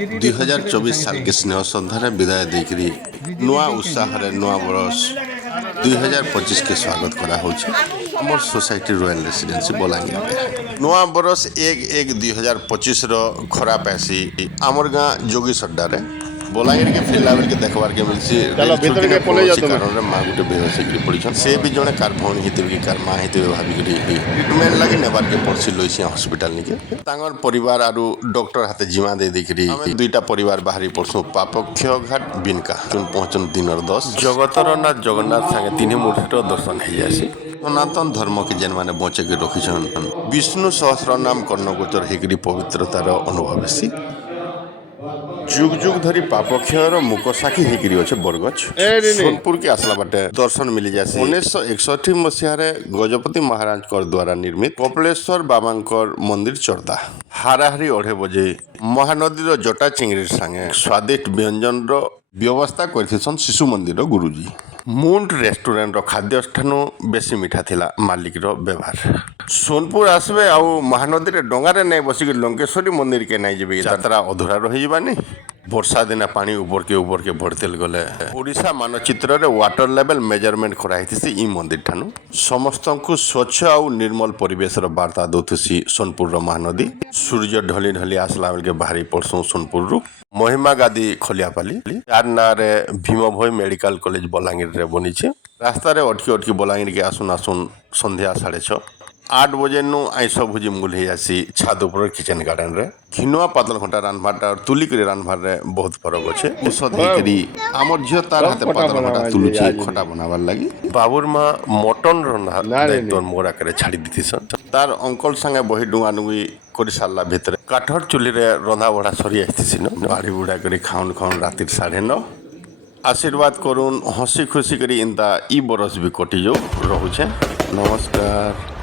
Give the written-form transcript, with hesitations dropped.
2024 साल के स्नेह सन्धार विदाय देकरी नुआ उत्साह नुआ बरस 2025 के स्वागत करा होछि हमर सोसाइटी रॉयल रेसिडेंसी बलांगीर नुआ बरस 1/1/2025 रो खराब ऐसी हमर गाँ जोगी सड्डा रे बलांगीर के फिरला बेल के देखबार के मिलसी चलो भीतर के पले जा तुम कारण रे मां गुटे बेहोश होई पड़िछन से भी जने कार भौन हिते की कार मां हिते भाभी गरी ट्रीटमेंट लागि नेबार के पड़सी लोइसी हॉस्पिटल निके तांगर परिवार आरु डॉक्टर हाथे जिमा दे देखरी दुईटा परिवार बाहरी पड़सु पापक्ष घाट बिनका चुन पहुंचन दिनर 10 जगतर नाथ जगन्नाथ संगे तीन मुठीर दर्शन हो जासी सनातन धर्म के जेन माने बचे के रखिछन विष्णु सहस्र नाम कर्णगोचर हेकरी पवित्रतार अनुभव सी जुग जुग धरी पापक्षर मुक साखी हेकरी अच्छे बरगछ सोनपुर के आसला बाटे दर्शन मिली जाए 1961 मसीह गजपति महाराज द्वारा निर्मित कपिलेश्वर बाबांकर मंदिर चर्दा हाराहारी 2:30 बजे महानदी जटा चिंगड़ी संगे स्वादिष्ट व्यंजन व्यवस्था कर शिशु मंदिर गुरुजी मुंड रेस्टोरेंट खाद्य स्थान बेसी मीठा थिला मालिक व्यवहार सोनपुर आसबे आउ महानदी रे डंगारे नहीं बसिक लंकेश्वरी मंदिर के नहीं जीवे यात्रा अधूरा रही जाबानी वर्षा दिन पानी ऊपर के भरतेल गले ओडिशा मानचित्र रे वाटर लेवल मेजरमेंट कराई ई मंदिर ठानु समस्त को स्वच्छ आउ निर्मल परिवेश वार्ता दौथुसी सोनपुर महानदी सूर्य ढली ढली आसला बेल के बाहरी पड़सू सोनपुर रु महिमा गादी खलियापाली यार ना रे भीम भोई मेडिकल कॉलेज बलांगीर रे बनी रास्ता रे अटकी बलांगीर के आसुन संध्या 6:30 8 बजे नु आइस भुजी मुल हो जासी छाद ऊपर किचन गार्डन रे घिनुआ पातल घंटा रानभाटा और तुली करे रानभार रे बहुत फरक अच्छे औषध हेकरी आमर झियो तार हाथे पातल घंटा तुलुची खटा बनावार लागि बाबुर मां मटन रंधा दायित्व मोरा करे छाड़ी दिथिसन तार अंकल संगे बही डुआ डुई करि सारला भितर काठर चुली रे रंधा बढा सरी आइथिसिन बाड़ी बुढ़ा करी खाउन रातिर 9:30 आशीर्वाद करून हसी खुशी करी इंता ई बरस भी कटी जो रहुछे नमस्कार।